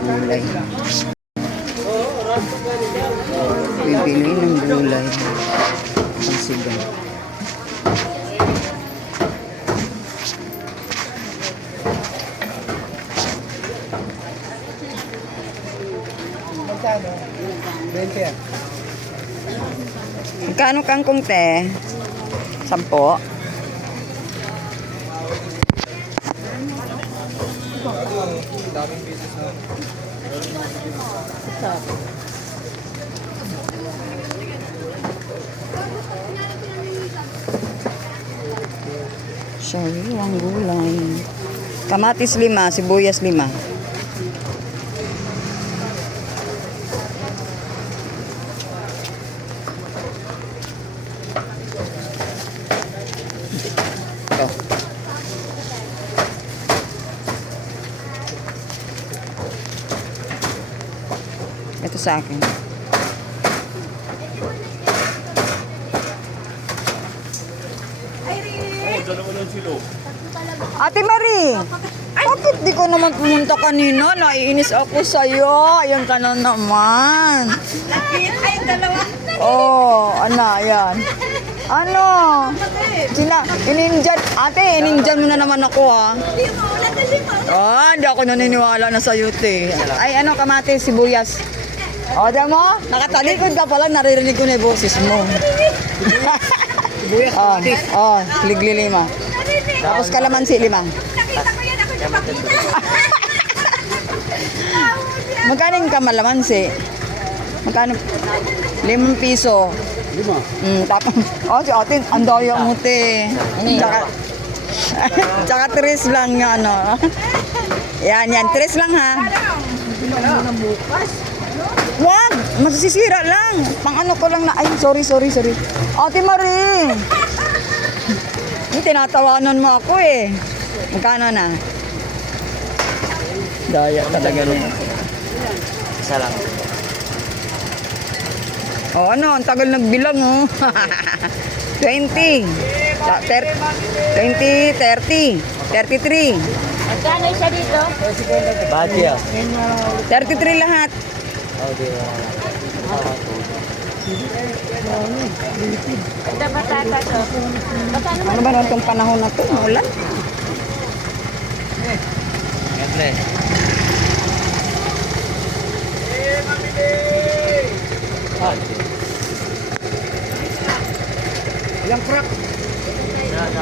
gulay. Bibili ng gulay. Ang sigang. Magkano kangkong te? 10. Daming pieces na. Sariwang gulay. Kamatis 5, sibuyas 5. Ito sa akin. Ate Marie, bakit di ko naman pumunta kanina? Naiinis ako sa'yo. Ayan ka na naman. Ay, dalawa. Oh, yan. Ano? Sila, ate, ininjan mo na naman ako ha. Hindi mo, wala kasi mo. Hindi ako naniniwala na sa'yo, te. Ay, kamatis, sibuyas. Diyan mo? Nakatalikod ka pala, naririnig ko na yung boses mo. Sibuyas, kamatis. Ligli 5. Tapos kalamansi 5. Nakita ko yan, ako yung makita. Magkano yung kalamansi? Magkano? 5 piso. 5. Tapos, si atin, ang daya mo, te. Tsaka 3 lang nga, ano. Yan, 3 lang, ha. Wag! Masisira lang. Pang ano ko lang na, ay, sorry. Ate Marie! Tinatawanan mo ako eh. Magkano na? Daya talaga na. Isa lang. Ang tagal nagbilang oh. 20. 20, 30, 33. Magkano siya dito? Bati ah. 33 lahat. Ito batata to. Magkano Ano ba itong panahon na ito? Maulan? Siyempre. Ilang crack?